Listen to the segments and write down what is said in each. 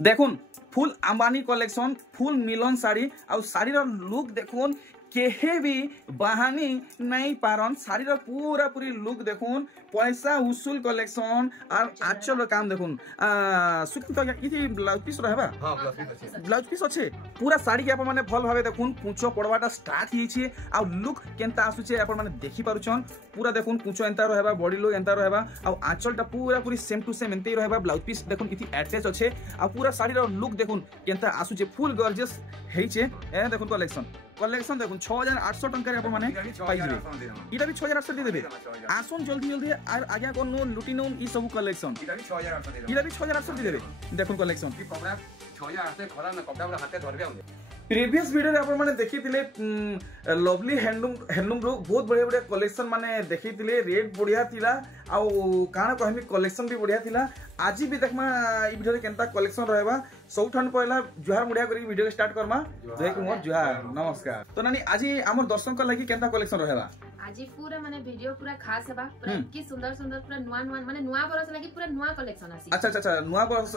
देखुन full Ambani collection full मिलन साड़ी और sari look देखुन केहे भी बहानी नहीं पारन साड़ी पूरा पूरी लुक देखुन पैसा उसूल कलेक्शन और आंचल काम देखुन सुकिन तो इथि ब्लाउज पीस रहबा हां ब्लाउज पीस अच्छे पूरा साड़ी के आप माने भल भाबे देखुन कुंचो पड़वाटा स्टार्ट ही छी आ लुक केनता आसुचे आप माने देखि पारुछन पूरा देखुन कुंचो एंता रहबा बॉडी लुक एंता रहबा आ आंचलटा पूरा पूरी सेम टू सेम एंते रहबा ब्लाउज पीस देखुन इथि अटैच अच्छे आ पूरा साड़ी रो लुक देखुन केनता आसुचे फुल गॉर्जियस हेइचे ए देखुन कलेक्शन देखुन 6800 टंका आप माने पाई जेबे इटा भी 6800 दे देबे आसुन जल्दी आज्ञा कोन लुटी नोन ई सब कलेक्शन इटा भी 6800 दे देबे देखुन कलेक्शन की कपड़ा 6800 खरा न कपड़ा हाथे धरबे प्रीवियस वीडियो रे आप माने देखिथिले लवली हैंडलूम रो बहुत बढ़िया बढ़िया कलेक्शन माने देखिथिले रेट बढ़िया थिला आ काना कहमी कलेक्शन भी बढ़िया थिला आज भी देखमा ई वीडियो रे केनता कलेक्शन रहबा सबठन पहला जुहार मुडिया करी वीडियो स्टार्ट करमा देख मोर जुहार नमस्कार तो नानी आज हमर दर्शक को लागि केनता कलेक्शन रहबा आज पूरा माने वीडियो पूरा खास हेबा पूरा की सुंदर सुंदर पूरा नुआ माने नुआ बरस लागि पूरा नुआ कलेक्शन आसी अच्छा नुआ बरस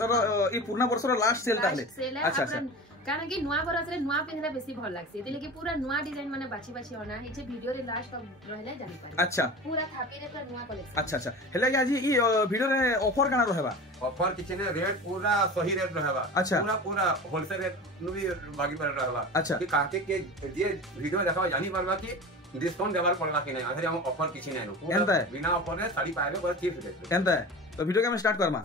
ई पुराना बरस रो लास्ट सेल ताले अच्छा कारण कि नुआ बरस रे नुआ पिनला बेसी भल लागसी एते लेके पूरा नुआ डिजाइन माने बाछी होना हिचे वीडियो रे लास्ट तक रहले जानि पारे अच्छा पूरा खापी रे पूरा नुआ कलेक्शन अच्छा हेले आज ई वीडियो रे ऑफर काना रहबा ऑफर किछ ने रेट पूरा सही रेट रहबा अच्छा पूरा होलसेल रेट नु भी बाकी पर रहबा अच्छा कि काके के जे वीडियो देखा जानि परबा कि डिस्काउंट देबार पड़बा कि नै आखिर हम ऑफर किछ नै नो बिना ऑफर रे साड़ी पाएबे बस चीप रेट एंता तो वीडियो के हम स्टार्ट करमा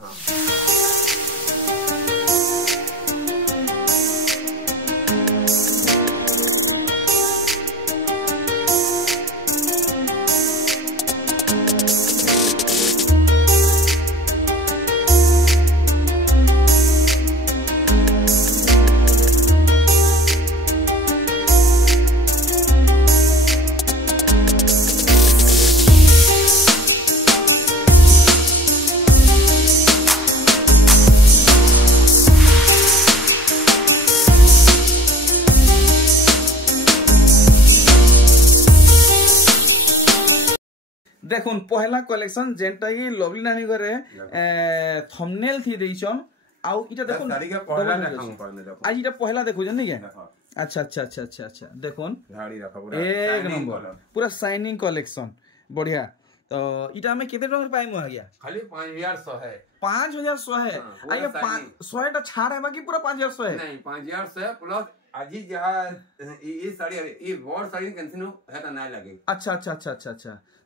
देखुन पहला कलेक्शन जेंटा की लवली नानी घरे थंबनेल थी देइछन आउ इटा देखुन साड़ी के पहला देखाऊं पहले देखो आज इटा पहला देखो जन नहीं के अच्छा देखुन झाड़ी रखा पूरा एक नंबर पूरा शाइनिंग कलेक्शन बढ़िया तो इटा में केते टका पाइमु आ गया खाली 5100 है 5100 है आया 100 टा छाड़ है बाकी पूरा 5100 है नहीं 5100 प्लस आजी जहां ये साड़ी ये बोर्ड साड़ी कैंसिनो है त नहीं लगे अच्छा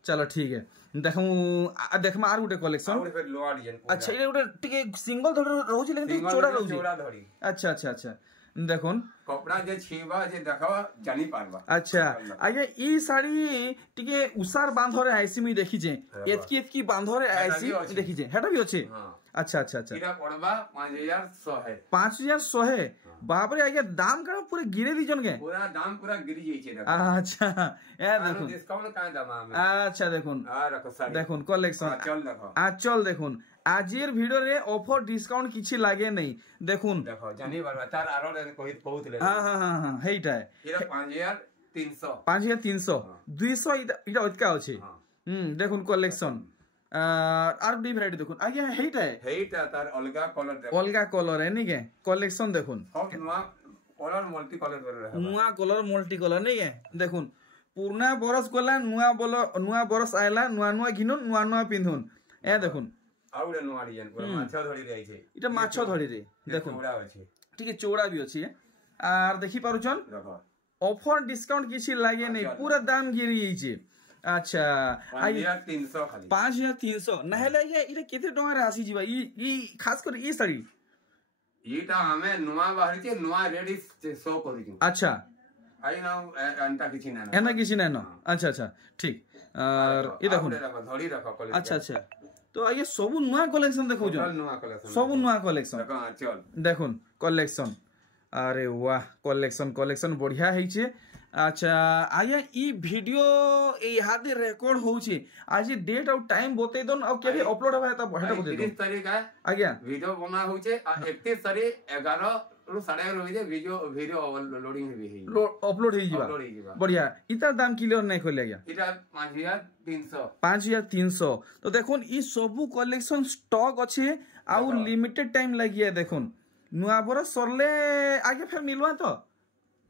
चलो ठीक है देखमा आर गुटे कलेक्शन और फिर लोआ डिजाइन अच्छा ये गुटे टिके सिंगल धड़ रहउची लेकिन चौड़ा रहउची अच्छा देखुन कपड़ा जे छीबा जे देखवा जानी पारबा अच्छा आगे ई साड़ी टिके उसार बांधरे आईसी मी देखि जे एतकी बांधरे आईसी देखि जे हेटा भी अछि अच्छा इरा पड़बा 5100 है 5100 है बाप रे आगे दाम का पूरे गिरे दीजन के पूरा दाम पूरा गिरी जाई छे अच्छा ए देखुन डिस्काउंट का दाम में अच्छा देखुन आ रखो साड़ी देखुन कलेक्शन चल देखुन आजिर वीडियो रे ऑफर डिस्काउंट किछि लागे नहीं देखुन देखो जानी बार तार आरो कोई बहुत ले हां हेइटा इरा 5300 200 इटा ओतका अछि देखुन कलेक्शन आर डी वैरायटी देखुन आगे हेइटा तार अलगा कलर है नी के कलेक्शन देखुन सब नुआ कलर मल्टी कलर नहीं के देखुन पुराना बरस गला नुआ बरस आइला नुआ घिनुन नुआ पिंधुन ए देखुन आउडे नुआ डिजाइन पूरा माछा धड़ी रे आइछे इटा माछा धड़ी रे देखुन चौड़ा अछि ठीक है चौड़ा भी अछि आर देखि पारुछन देखो ऑफर डिस्काउंट किछि लागे नहीं पूरा दाम गिरी जाइछे अच्छा 5300 खाली 5300 नहेले ये इटा केते टका रे आसी जीवा ई खास कर ई साड़ी ईटा हमें नुआ बाहर के नुआ रेडी शो करि छु अच्छा आई ना अंटा किछि ना एना किछि ना अच्छा ठीक और ई देखो धड़ी रखो कलेक्शन अच्छा तो ये सब नुआ कलेक्शन देखो जो सब नुआ कलेक्शन चल देखुन कलेक्शन अरे वाह कलेक्शन बढ़िया है अच्छा आया ई वीडियो इहादे रिकॉर्ड होउची आज डेट और टाइम बतै दोन और केबे अपलोड होबा त हेटा बतै 30 तारीख है आज्ञा वीडियो बना होउचे 31 तारीख 11 रु 11:30 बजे वीडियो लोडिंग हेबी हे अपलोड हे जीवा बढ़िया इता दाम क्लियर नै खोले गया इता 5300 तो देखुन ई सब कलेक्शन स्टॉक अछि आ लिमिटेड टाइम लागिया देखुन नुआ बरस सरले आगे फिर मिलवा तो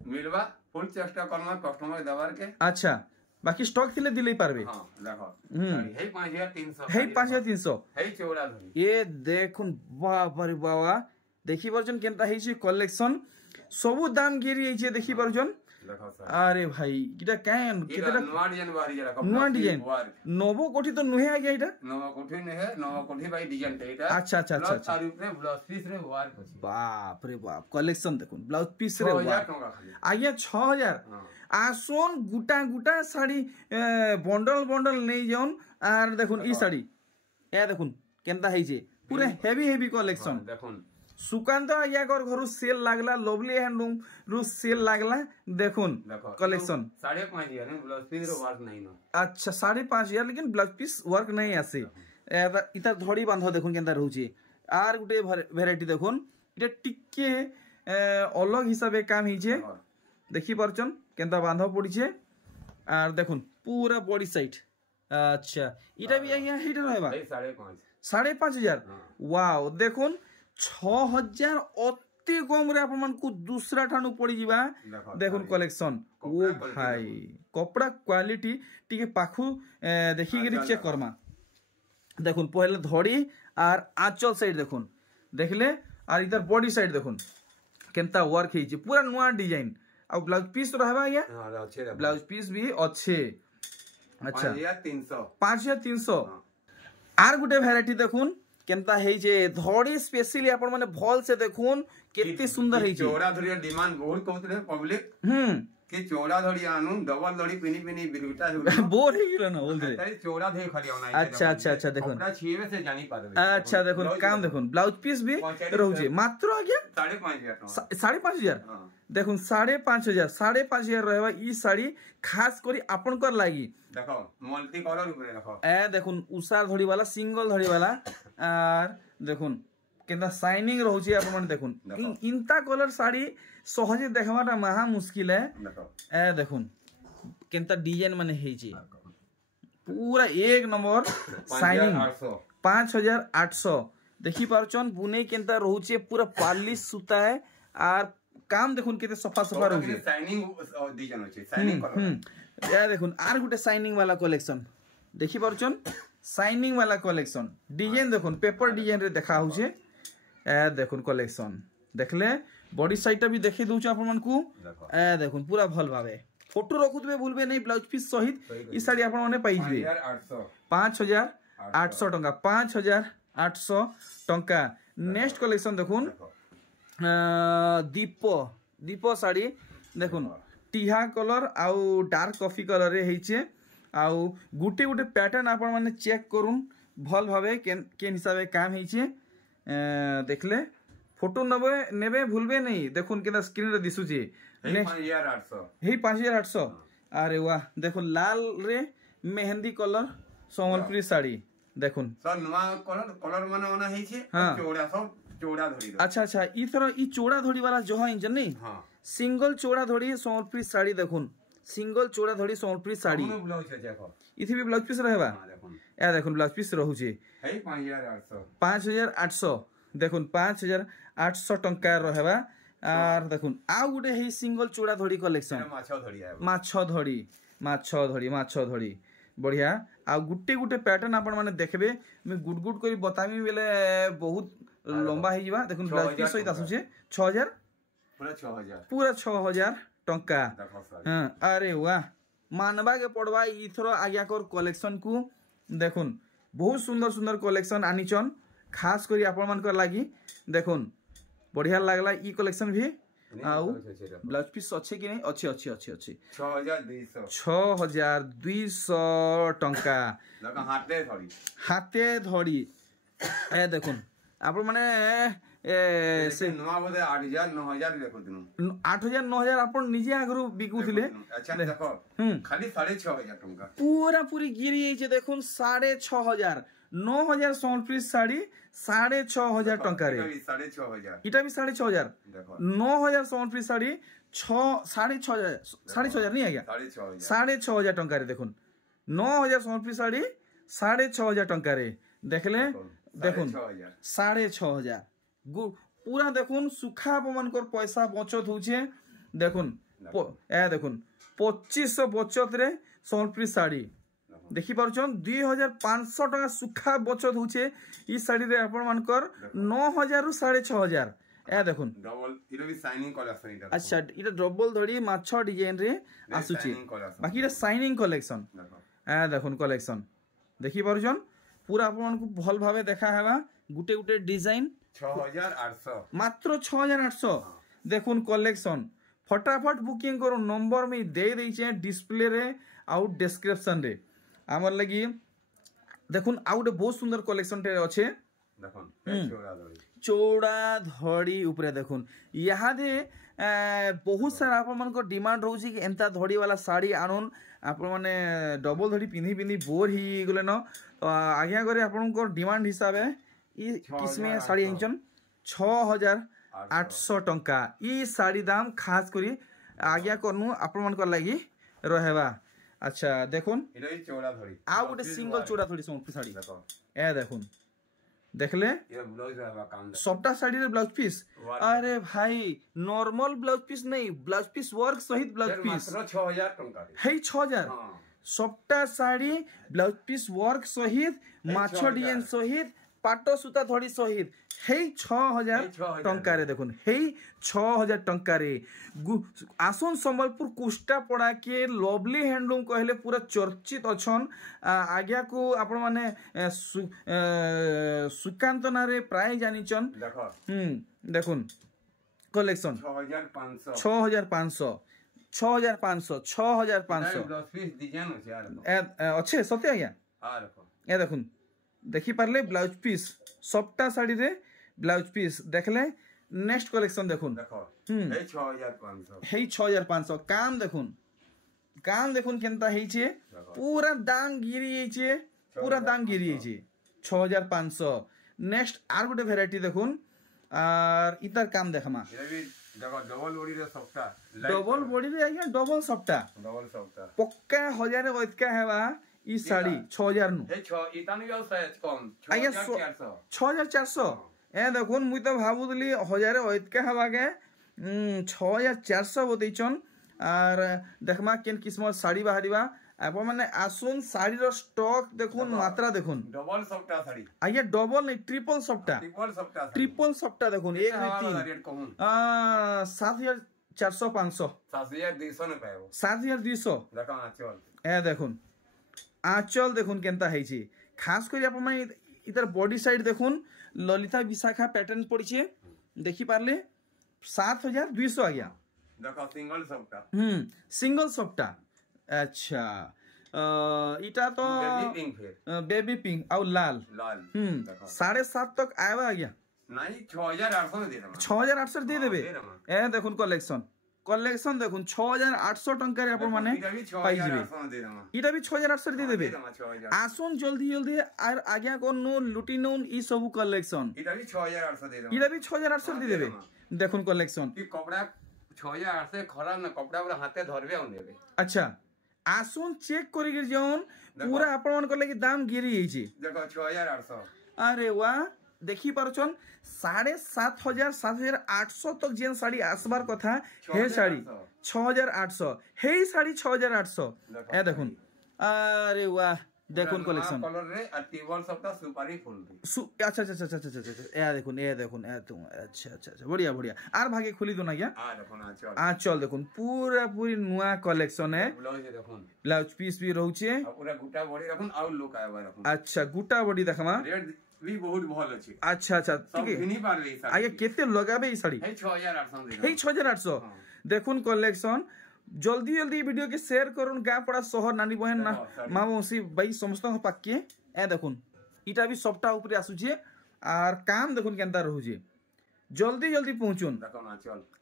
मिलवा फुल चेष्टा करना कस्टमर देवार के अच्छा बाकी स्टॉक थिले दिले पारबे हां देखो हे 5300 हे 5300 हे चौड़ा धरी ये देखुन बाप रे बाबा देखि परजन केनता हेछि कलेक्शन सबु दाम गिरी हेछि देखि परजन देखो सर अरे भाई इटा कैन केटा नवा डिजाइन बाहरी जरा नवा डिजाइन नवो कोठी तो नुहे आ गया इटा नवा कोठी ने है नवा कोठी भाई डिजाइन ते इटा अच्छा अच्छा अच्छा अच्छा तारीफ रे ब्लाउज पीस रे वर्क अछि बाप रे बाप कलेक्शन देखुन ब्लाउज पीस रे 6000 टका खाली आगे 6000 आसोन गुटा गुटा साड़ी बंडल बंडल नहीं जाउन आर देखुन ई साड़ी ए देखुन केनता हेजे पूरे हेवी हेवी कलेक्शन देखुन सुकांत आया कर घरु सेल लागला लवली हैंडलूम रु सेल लागला देखुन कलेक्शन 5500 ने ब्लाउज पीस रे वर्क नहीं न अच्छा 5500 लेकिन ब्लाउज पीस वर्क नहीं आसे इता धड़ी बांध देखुन केनता रहउची आर गुटे वैरायटी देखुन इटा टिके अलग हिसाबे काम हिजे देखि परचन केनता बांध पड़ीछे आर देखुन पूरा बॉडी साइड अच्छा इटा भी आया हिट रहबा 5500 वाओ देखुन 6000 अति कम रे अपन को दूसरा ठानु पड़ी जीवा देखुन कलेक्शन ओ भाई कपड़ा क्वालिटी टिके पाखु देखि गिरी चेक करमा देखुन पहले धड़ी आर आंचल साइड देखुन देखले आर इधर बॉडी साइड देखुन केनता वर्क हेछि पूरा नुआ डिजाइन आ ब्लाउज पीस रहबा या ब्लाउज पीस भी अच्छे अच्छा 5300 आर गुटे वैरायटी देखुन केनता हेइ जे धड़ी स्पेशली अपन माने भल से देखुन केते सुंदर हेइ जे चौड़ा धड़ी डिमांड बहुत कहतले पब्लिक कि चौड़ा धड़ी आनु डबल धड़ी पिनी पिनी बिरुटा हो बोर हे गेलो ना बोल दे ताई चौड़ा धड़ी खाली आना अच्छा अच्छा अच्छा देखुन कपड़ा छीवे से जानी पारबे अच्छा देखुन काम देखुन ब्लाउज पीस भी रहउ जे मात्र आगे 5500 देखुन 5500 रहबा ई साड़ी खास करी आपन कर लागी देखो मल्टी कलर ऊपर देखो ए देखुन उसार धड़ी वाला सिंगल धड़ी वाला आर देखुन केनता शाइनिंग रहउची आपन मन देखुन इनता कलर साड़ी सहजे देखवाटा महा मुश्किल है ए देखुन केनता डिजाइन माने हेची पूरा एक नंबर शाइनिंग 5800 देखि पारचन बुने केनता रहउची पूरा पालिश सूता है आर काम देखुन केते सफा सफा रहउची शाइनिंग डिजाइन होची शाइनिंग कलर या देखुन आर गुटे शाइनिंग वाला कलेक्शन देखि पारचन शाइनिंग वाला कलेक्शन डिजाइन देखुन पेपर डिजाइन रे देखा होचे ए देखुन कलेक्शन देखले बॉडी साइडटा भी देखि दउछ आपन मन को ए देखुन पूरा भल भाबे फोटो रखुतबे भूलबे नहीं ब्लाउज पीस सहित ई साड़ी आपन माने पाई जबे 5800 टका 5800 टका नेक्स्ट कलेक्शन देखुन दीप साड़ी देखुन टीहा कलर आउ डार्क कॉफी कलर रे हेचे आउ गुटे गुटे पैटर्न आपन माने चेक करूं भल भाबे केन हिसाबे काम हेचे देखले फोटो नेबे भूलबे नहीं देखुन केदा स्क्रीन रे दिसु छी 5800 अरे वाह देखो लाल रे मेहंदी कलर संबलपुरी साड़ी देखुन सर नवा कलर माने ओना हेचे चौड़ा धड़ी अच्छा अच्छा ई थरो ई चौड़ा धड़ी वाला जो है इंजन नहीं हां सिंगल चौड़ा धड़ी संबलपुरी साड़ी देखुन सिंगल चौड़ा धड़ी संबलपुरी साड़ी इथि भी ब्लाउज पीस रहबा ए देखुन ब्लाउज पीस रहउ छी 5800 देखुन 5800 टंका रहबा आर देखुन आ गुटे हे सिंगल चौड़ा धड़ी कलेक्शन माछो धड़ी बढ़िया आ गुटे गुटे पैटर्न आपण माने देखबे मैं गुड गुड करी बतामी बेले बहुत लंबा हे जिबा देखुन ब्लाउज पीस सहित आसु छे 6000 पूरा 6000 टंका हां अरे वाह मानबा के पड़वा इथरो आज्ञा कर कलेक्शन को देखुन बहुत सुंदर सुंदर कलेक्शन आनिचन खास करी आपण मन कर लागी देखुन बढ़िया लागला ई कलेक्शन भी आउ ब्लाउज पीस अच्छे कि नहीं अच्छे 6200 टंका हाथे धड़ी ए देखुन आपण माने से नवा बोले 8000 9000 देखो दिनु 8000 9000 आपण निजे आगरु बिकुथिले अच्छा देखो खाली 6500 टंका पूरा पूरी गिरी छे देखुन 6500 9000 संबलपुरी साड़ी 6500 टंका रे 6500 इटा भी 6500 देखो 9000 संबलपुरी साड़ी 6500 नहीं आ गया 6500 टंका रे देखुन 9000 संबलपुरी साड़ी 6500 टंका रे देखले देखुन 6500 पूरा देखुन सुखा मानकर पैसा बचत होचे देखुन ए देखुन 2500 बचत रे संबलपुरी साड़ी देखि पारुछन 2500 टका सुखा बचत होचे ई साड़ी रे आपण मानकर 9000 रु 6500 ए देखुन डबल इरो भी शाइनिंग कलेक्शन इटा अच्छा इटा डबल धड़ी माछ डिजाइन रे आसुची बाकी इटा शाइनिंग कलेक्शन ए देखुन कलेक्शन देखि पारुछन पूरा आपण को भल भाबे देखा हेबा गुटे गुटे डिजाइन 6800 मात्र 6800 देखुन कलेक्शन फटाफट बुकिंग करो नंबर में दे देछे डिस्प्ले रे आउ डिस्क्रिप्शन रे हमर लगी देखुन आउ बहुत सुंदर कलेक्शन टे अच्छे देखुन चौड़ा धड़ी ऊपर देखुन यहाँ दे बहुत सारा आप मन को डिमांड रोची कि एंता धड़ी वाला साड़ी आनुन आप माने डबल धड़ी पिंधि पिंधि बोर ही गले न आज्ञा करे आपन को डिमांड हिसाब है ई किसमें साड़ी इंचन 6800 टंका ई साड़ी दाम खास करी आज्ञा करनु आप मन को लगी रहेबा अच्छा देखुन इरै चौड़ा धड़ी आ गोटे सिंगल चौड़ा धड़ी साड़ी ए देखुन देखले सबटा साड़ी रे ब्लाउज पीस अरे भाई नॉर्मल ब्लाउज पीस नहीं ब्लाउज पीस वर्क सहित ब्लाउज पीस मात्र 6000 टंका हे 6000 सबटा साड़ी ब्लाउज पीस वर्क सहित माछ डिजाइन सहित पाटो सूता धड़ी सहित हे 6000 टंका रे देखुन हे 6000 टंका रे आसन संबलपुर कुष्टा पड़ा के लवली हैंडलूम कहले पूरा चर्चित अछन आज्ञा को आपण माने सुकांत ना रे प्राय जानिचन देखो देखुन कलेक्शन 6500 ब्लाउज पीस डिजाइन ଅଛି यार अच्छे सत्य आज्ञा आ देखो ए देखुन देखि पारले ब्लाउज पीस सबटा साड़ी रे ब्लाउज पीस देखले नेक्स्ट कलेक्शन देखुन देखो हे 6500 हे 6500 काम देखुन केनता हेचे पूरा दाम गिरी छे पूरा दाम गिरी छे 6500 नेक्स्ट आर गुटे वैरायटी देखुन आर इतर काम देखमा ये भी देखो डबल बॉडी रे सबटा डबल बॉडी रे आज्ञा डबल सबटा पक्का 1000 ओतका हेबा ई साड़ी 6000 नु हे 6 इतानी जाउ साइज कम 6400 ए देखुन मुई तो भाबुदली 1000 ओतका हेबा के 6400 बतैचन आर देखमा केन किस्म साड़ी बाहरिबा आप माने आसुन साड़ी रो स्टॉक देखुन मात्रा देखुन डबल सबटा साड़ी आइए डबल नहीं ट्रिपल सबटा देखुन एक रेट कहूं 7400 500 7200 ने पाएबो 7200 देखो आंचल ए देखुन आंचल देखुन केनता हेची खास करी आप माने इधर बॉडी साइड देखुन ललिता विशाखा पैटर्न पड़ी छे देखि पारले 7200 आ गया देखो सिंगल सबटा अच्छा इटा तो बेबी पिंक और लाल 7.5 तक आएगा आ गया नहीं 6800 दे देबा 6800 दे देबे ए देखुन कलेक्शन देखुन 6800 टंका रे आपण माने पाई जिबे इटा भी 6800 दे देबे आसुन जल्दी आर आज्ञा कोनु लुटी नउन ई सब कलेक्शन इटा भी 6800 दे देबा इटा भी 6800 दे देबे देखुन कलेक्शन ई कपड़ा 6800 खराब ना कपड़ा पूरा हाथे धरबे आ नेबे अच्छा आसुन चेक करी के जोन पूरा आपण मन को लगी दाम गिरी हिची देखो 6800 अरे वाह देखी पारछन 7500 7800 तक जेन साड़ी आसबार कथा हे साड़ी 6800 हे साड़ी 6800 ए देखुन अरे वाह देखुन कलेक्शन कलर रे आ टेबल सबटा सुपारी फुल अच्छा ए देखुन ए तुम अच्छा बढ़िया आर भागे खुली दो ना क्या आ देखुन आंचल देखुन पूरी नुआ कलेक्शन है ब्लाउज पीस भी रहउछे पूरा गुटा बॉडी रखुन आ लुक आबा रखुन अच्छा गुटा बॉडी देखमा रेट भी बहुत भल अछि अच्छा ठीक है किनी पारले साड़ी आगे केते लगाबे ई साड़ी हे 6800 दे हे 6800 देखुन कलेक्शन जल्दी वीडियो के शेयर करूँ गाँ पड़ा शहर नानी बहन ना माँ मौसी भाई समस्त पाके ए देखुन इटा भी सबटा ऊपर आसुचे आर काम देखुन केनता रहउचे जल्दी पहुंचुन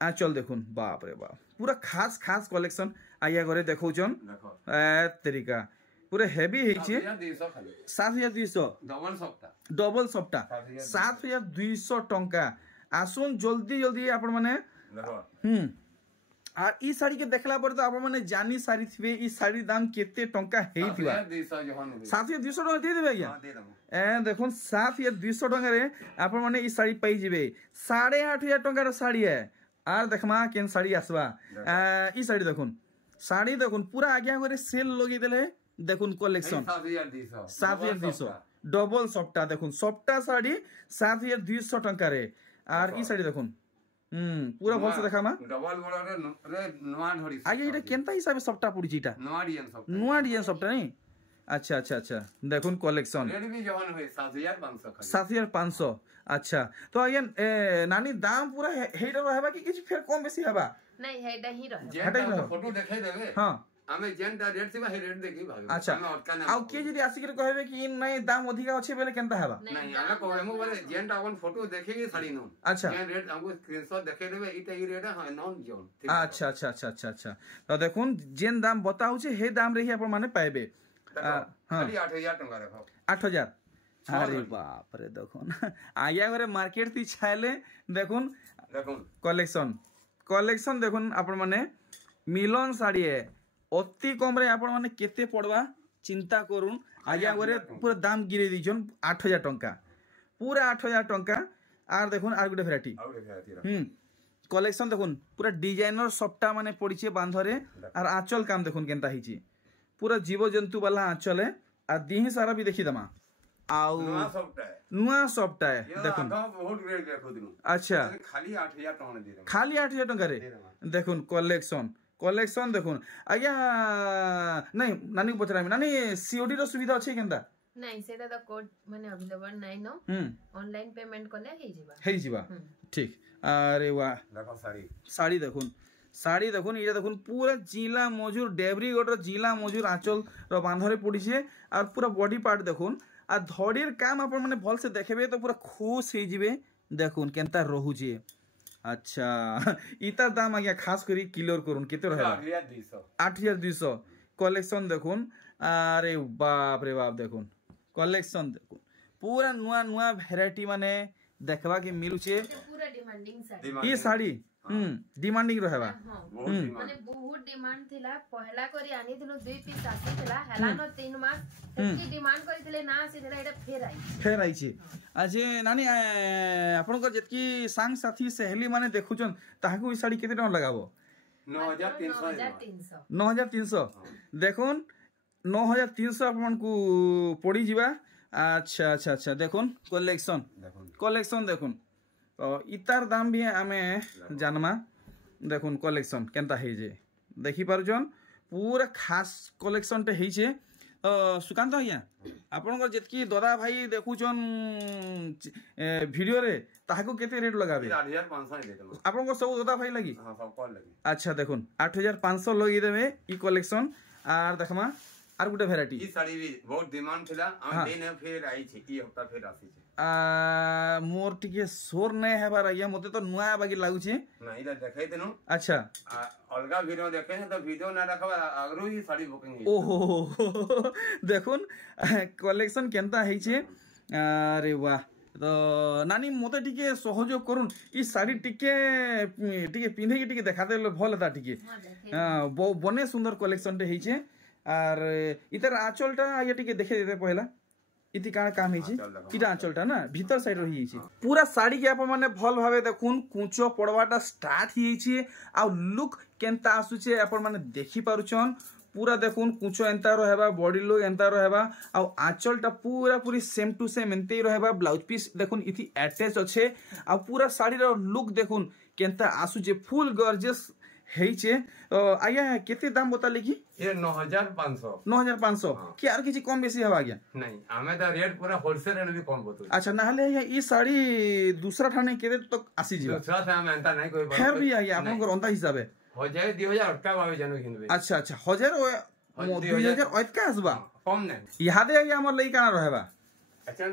आंचल देखुन बाप रे बाप पूरा खास कलेक्शन आया करे देखौचन ए तरीका पूरा हेवी हेचे 7200 डबल सप्ता 7200 टंका आसुन जल्दी आपण माने আর ই শাড়ি কে দেখলা পরে তো আপন মানে জানি সারি থিবে ই শাড়ির দাম কেতে টঙ্কা হেইতিবা 7200 টাকা দিয়ে দেবে আজ্ঞা দেখুন 7200 টাকারে আপন মানে ই শাড়ি পাই যাবে 8500 টাকার শাড়ি আর দেখমা কেন শাড়ি আসবা ই শাড়ি দেখুন পুরা আজ্ঞা করে সেল লগিয়ে দিলে দেখুন কালেকশন 7200 ডবল সবটা দেখুন সবটা শাড়ি 7200 টাকারে আর ই শাড়ি দেখুন পুরা ভালসে দেখামা ডবল বড়রে নোয়া ধরি আগে এটা কেনতা হিসাবে সবটা পড়িছি এটা নোয়া ডিজাইন সবটা নেই আচ্ছা আচ্ছা আচ্ছা দেখুন কালেকশন রেট भी जवन होय 7500 7500 আচ্ছা তো আগে নানি দাম পুরা হেইটা রহবা কি কিছু ফের কম বেশি হবা নাই হেইটা হি রহে যেটা ফটো দেখাই দেবে হ্যাঁ আমি যেনটা রেট ছিবা হে রেট দেখি ভাগ আচ্ছা আউ কে যদি আসি করে কইবে কি নাই দাম অধিকা আছে বলে কেনতা হবা নাই আমি কইমু বলে যেনটা अपन ফটো দেখেই শাড়ি নন আচ্ছা যে রেট আমগো স্ক্রিনশট দেখাই দেবে এটা ই রেট হয় নন জন আচ্ছা আচ্ছা আচ্ছা আচ্ছা আচ্ছা তো দেখুন যেন দাম বতাউছে হে দাম রেহি আপন মানে পাইবে খালি 8000 টাকা রাখো 8000 আরে বাপ রে দেখুন আইয়া করে মার্কেট তি ছাইলে দেখুন কলেকশন দেখুন আপন মানে মিলন শাড়ি অতি কম রে আপন মানে কেতে পড়বা চিন্তা করুন আইয়া করে পুরো দাম গিরে দিছন 8000 টাকা পুরা 8000 টাকা আর দেখুন আর গুটে ভ্যারাইটি কলেকশন দেখুন পুরা ডিজাইনর সবটা মানে পড়িছে বান্ধরে আর আঁচল কাম দেখুন কেনতা হইছি পুরা জীবজন্তু वाला আঁচলে আর দিহি সারা भी দেখি দমা আউ নুয়া সবটা দেখুন বহুত রেট দেখো দিন আচ্ছা খালি 8000 টাকা দে দেব খালি 8000 টাকা রে দেখুন কলেকশন দেখুন আজ্ঞা নাই নানি পচরামি নানি সিওডি র সুবিধা আছে কেনতা নাই সেটা তো কোড মানে अवेलेबल নাই নো অনলাইন পেমেন্ট করলে হেই যাবা ঠিক আরে বাহ দেখো শাড়ি দেখুন এটা দেখুন পুরা জিলা মজুর ডেবরিগড় জিলা মজুর আঁচল র বাঁধরে পড়িছে আর পুরা বডি পার্ট দেখুন আর ধড়ির কাম আপন মানে ভলসে দেখবে তো পুরা খুশ হয়ে যাবে দেখুন কেনতা রহুছে আচ্ছা ইতার দাম আজ্ঞা খাস করে ক্লিয়ার করুন কেতে রহেলা 8200 কালেকশন দেখুন আরে বাপ রে বাপ দেখুন কালেকশন দেখুন পুরা নুয়া ভ্যারাইটি মানে দেখবা কি মিলুছে পুরা ডিমান্ডিং শাড়ি ই শাড়ি ডিমান্ডিং রহেবা মানে বহুত ডিমান্ড থিলা পহলা করি আনি দিলো 2 পিস আসিଥିଲା হেলানো 3 মাস একি ডিমান্ড করিଥିଲେ না আসিଥିଲା এটা ফের আইছে আজে নানি আপনকৰ যেতকি সাং সাথী সহেলি মানে দেখুছন তাহাকু ই শাড়ি কেতে টাকা লাগাবো 9300 দেখুন 9300 আপনকু পড়ি ଯିବା আচ্ছা আচ্ছা আচ্ছা দেখুন কলেকশন দেখুন তো ইতার দাম भी আমি জানমা দেখুন কলেকশন কেনতা হইছে দেখি পারুছন পুরা খাস কলেকশনটা হইছে সুকান্ত আজ্ঞা আপনার যেতকি দাদা ভাই দেখুছন ভিডিও রে তাহাকু কেতে রেট লাগাবে 8500 আপনার সব দাদা ভাই লাগি আচ্ছা দেখুন 8500 লগি দেবে ই কলেকশন আর দেখমা আর গুটে ভ্যারাইটি ই শাড়ি भी बहुत डिमांड थिला हम देने फिर आई छे ই হপ্তা फिर आसी छे मोर टिके सोर नै हेबार आज्ञा मते तो नुआ बागी लागुछे ना इला देखाई देनु अच्छा अलगा वीडियो देखे तो वीडियो ना रखबा अगरो ही साड़ी बुकिंग ओहो देखुन कलेक्शन केनता हेइछे अरे वाह तो नानी मते टिके सहयोग करुन इ साड़ी टिके पिंधे के टिके देखा देले भल ता टिके बने सुंदर कलेक्शन टे हेइछे আর ইতার আঁচলটা আগে টিকে দেখে দিতে পহলা ইতি কার কাম হইছি ইটা আঁচলটা না ভিতর সাইড রহিছি পুরা শাড়ি কে আপন মানে ভাল ভাবে দেখুন কুঁচো পড়বাটা স্টার্ট হইছি আর লুক কেনতা আসুছে আপন মানে দেখি পারুছন पूरा देखुन कुचो एंता रहबा बॉडी लुक एंता रहबा आ आंचलटा पूरा पूरी सेम टू सेम एंते रहबा ब्लाउज पीस देखुन इथि अटैच अच्छे आ पूरा साड़ी रो लुक देखुन केनता आसु जे फुल गॉर्जियस हेइचे आया केते दाम बताले की ये 9500 कि यार किछि कम बेसी हवा गया नहीं हमें तो रेट पूरा होलसेल रेट भी कम बतो अच्छा ना हले ई साड़ी दूसरा ठाने केते तो आसी जीवा दूसरा से हम एंता नहीं कोई फिर भी आ गया आपन को अंता हिसाबे हो जाए 2000 का भावे जानो हिंदू अच्छा अच्छा 2000 का आसबा कम नहीं यादे आ गया हमर लई काना रहबा अच्छा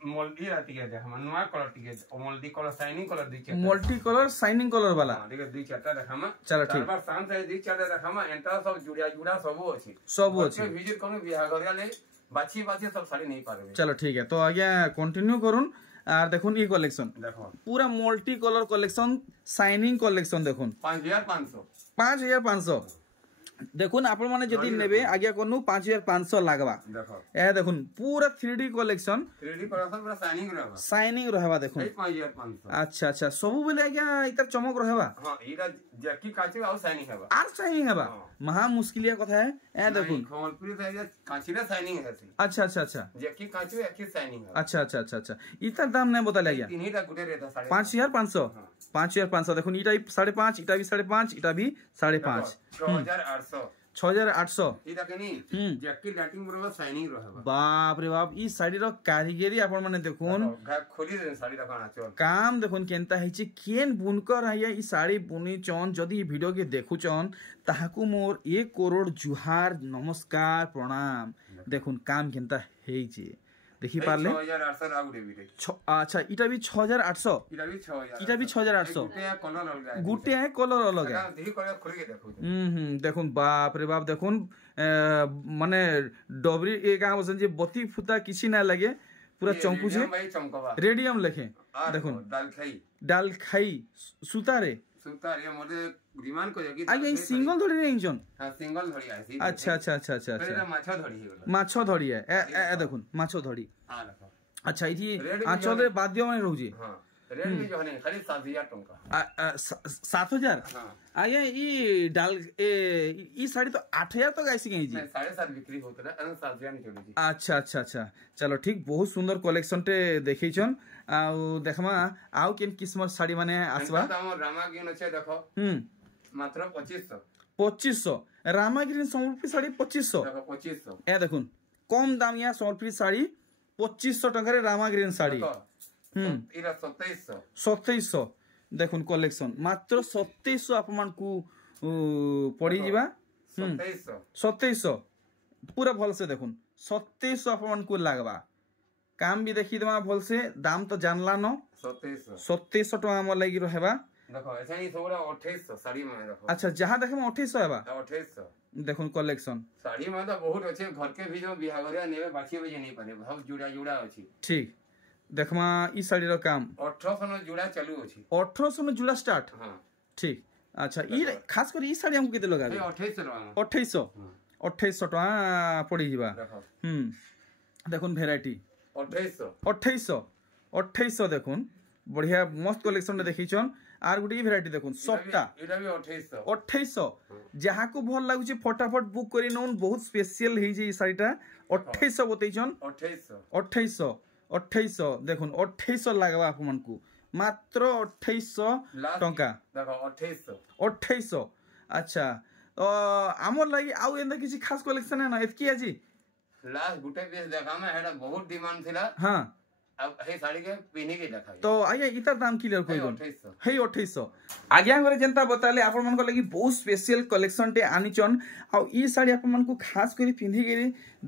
मोल्डी आती है हम नया कलर टिके मोल्डी कलर शाइनिंग कलर दी छे मल्टी कलर शाइनिंग कलर वाला देखो दी चारटा देखामा चलो ठीक बार शाम से दी चारटा देखामा एंटा सब जुड़ा सब अछि विजिट कोनो बियाह गरिया ले बाछी सब साड़ी नहीं पारबे चलो ठीक है तो आगे कंटिन्यू करूँ আর দেখুন এই কলেকশন দেখো পুরা multi colour collection shining collection দেখুন 5500 5500 দেখুন আপন মানে যদি নেবে আগে কোন 5500 লাগবা দেখো এ দেখুন পুরা 3D কলেকশন 3D কলেকশন পুরা শাইনিং রহবা দেখুন 5500 আচ্ছা আচ্ছা সবু বেলে আগে ইতার চমক রহবা हां एटा जकी काची आउ शाइनिंग हेबा আর শাইনিং হবা মহা মুশকিলিয়া কথা এ দেখুন সম্বলপুরি তাইয়া কাচিরা শাইনিং হেছি আচ্ছা আচ্ছা আচ্ছা जकी काची एकी शाइनिंग हेबा আচ্ছা আচ্ছা আচ্ছা আচ্ছা ইতার দাম নাই বতালে আগে তিনটা গুটে রেতা 5500 5500 দেখুন এটা 5.5 এটা भी 5.5 এটা भी 5.5 6800 6800 এটা কেনি जकी लाइटिंग बरोबर शाइनिंग रहबा বাপ রে বাপ ই শাড়ির কারিগরি আপন মানে দেখুন खोली दे साड़ी रखाना चल কাম দেখুন কেনতা হইছে কেন বুনকর আইয়া ই শাড়ি বুনিছন যদি এই ভিডিও কে দেখুছন তাহাকু মোর 1 করোড় জুহার নমস্কার প্রণাম দেখুন কাম কেনতা হইছে দেখি পারলে 6800 রাগুড়ে বিরে আচ্ছা এটা भी 6800 এটা भी 6000 এটা भी 6800 গুটে কলর अलगा গুটে কলর अलगा দেখি করে খুলে দেখো দেখুন বাপ রে বাপ দেখুন মানে ডবরি এ কা বসন যে বতি ফুটা কিছু না লাগে পুরা চমকুছে ভাই চমকবা রেডিয়াম লেখে দেখুন ডাল খাই সুতারে সুতার এর মধ্যে ডিমান্ড করে কি আগে এই সিঙ্গল ধরি রে ইঞ্জন হ্যাঁ সিঙ্গল ধরি আছে আচ্ছা আচ্ছা আচ্ছা আচ্ছা আচ্ছা এটা মাছ ধরি হলো মাছ ধরি এ দেখুন মাছ ধরি হ্যাঁ দেখো আচ্ছা এই আঁচলে বাদ্য মানে রହୁଛି হ্যাঁ রেড में जो है खाली 7000 टंका 7000 हां आया ई डाल ई साड़ी तो 8000 तक आइसी गई जी 7.5 बिक्री होतला 7000 नहीं चली अच्छा अच्छा अच्छा चलो ठीक बहुत सुंदर कलेक्शन टे देखैछन आ देखमा आउ केन किस्मत साड़ी माने आसबा हमर रामागिन আছে দেখো মাত্র 2500 2500 रामागिन সম্বলপুরি শাড়ি 2500 দেখো 2500 এ দেখুন কম দামিয়া সম্বলপুরি শাড়ি 2500 টাকারে রামাগিরিন শাড়ি এটা 2700 2700 দেখুন কলেকশন মাত্র 2700 আপমান কু পড়ি ଯିବା 2700 पूरा भल से देखुन 2700 अपन को लागबा काम भी देखि दमा भल से दाम तो जानला न 2700 टका हमर लागि रहबा देखो ऐसा ही थोड़ा 2800 साड़ी में देखो अच्छा जहां देखे 2800 हेबा 2800 देखुन कलेक्शन साड़ी में तो बहुत अच्छे घर के भी जो बिहागरिया नेबे बाछी भी नहीं पारे बहुत जुड़ा जुड़ा अछि ठीक देखमा ई साड़ी रो काम 1800 न जुड़ा चालू अछि 1800 न जुड़ा स्टार्ट हां ठीक अच्छा ई खास कर ई साड़ी हमको केते लगाबे 2800 टका पड़ी जीवा देखुन वैरायटी 2800 देखुन बढ़िया मस्त कलेक्शन देखिछन आर गुटी वैरायटी देखुन सबटा एटा भी 2800 जहा को भल लागुची फटाफट बुक करी नउन बहुत स्पेशल ही जे ई साड़ीटा 2800 बतैछन 2800 देखुन 2800 लागबा आपमन को मात्र 2800 टका देखो 2800 अच्छा हमर लागि आउ एंदा किछि खास कलेक्शन है ना एतकी आजी लास्ट गुटे पीस देखा में हेडा बहुत डिमांड थिला हां अब हे साड़ी के पिनी के देखा तो आया इतर दाम क्लियर कोइ 2800 हे 2800 आज्ञा करे जनता बताले आपन मन को लागि बहुत स्पेशल कलेक्शन टे आनिचन आ ई साड़ी आपन मन को खास करी पिंधी के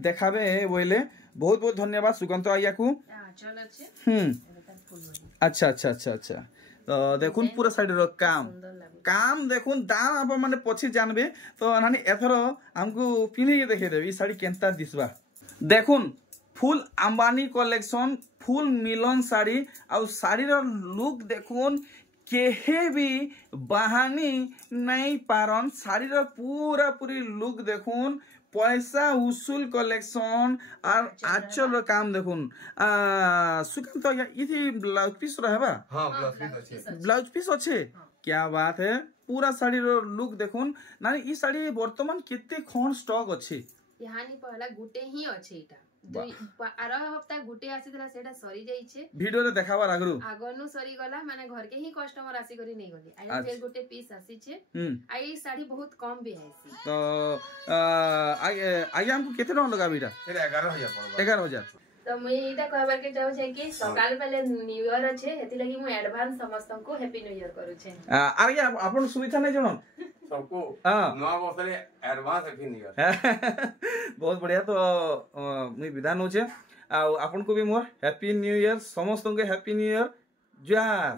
देखाबे बोले बहुत बहुत धन्यवाद सुगंध आया को चल अच्छे अच्छा अच्छा अच्छा अच्छा तो देखुन पूरा साइड रो काम देखुन दाम आप माने पछी जानबे तो नानी एथरो हमको पिनी के देखे देबे ई साड़ी केनता दिसबा देखुन फुल अंबानी कलेक्शन फुल मिलन साड़ी आ साड़ी रो लुक देखुन केहे भी बहानी नहीं पारन साड़ी रो पूरा पूरी लुक देखुन पैसा उसूल कलेक्शन और आंचल रो काम देखुन सुकंत इथि ब्लाउज पीस रहबा हां ब्लाउज पीस अछि ब्लाउज पीस अछि क्या बात है पूरा साड़ी रो लुक देखुन नानी ई साड़ी वर्तमान केते खन स्टॉक अछि यहानी पहला गुटे ही अछि एटा आरो हफ्ता गुटे आसीतला सेटा सरी जाइछे वीडियो रे देखावा आगनु सरी गला माने घर के ही कस्टमर आसी करी नै गली आइ फेर गुटे पीस आसीछे आई साड़ी बहुत कम भी आइसी तो आई हमको केते न लगाबीटा 11000 पड़बा 11000 तो मुई इटा कहबार के जाउ छै कि सकाल पहले न्यू ईयर अछि हेति लागि मु एडवांस समस्त को हैप्पी न्यू ईयर करू छै अरे आपन सुविधा नै जणन सबको नवा वर्ष रे एडवांस हैप्पी न्यू ईयर बहुत बढ़िया तो मुई विदान होचे आ आपन को भी मोर हैप्पी न्यू ईयर समस्त को हैप्पी न्यू ईयर जुहार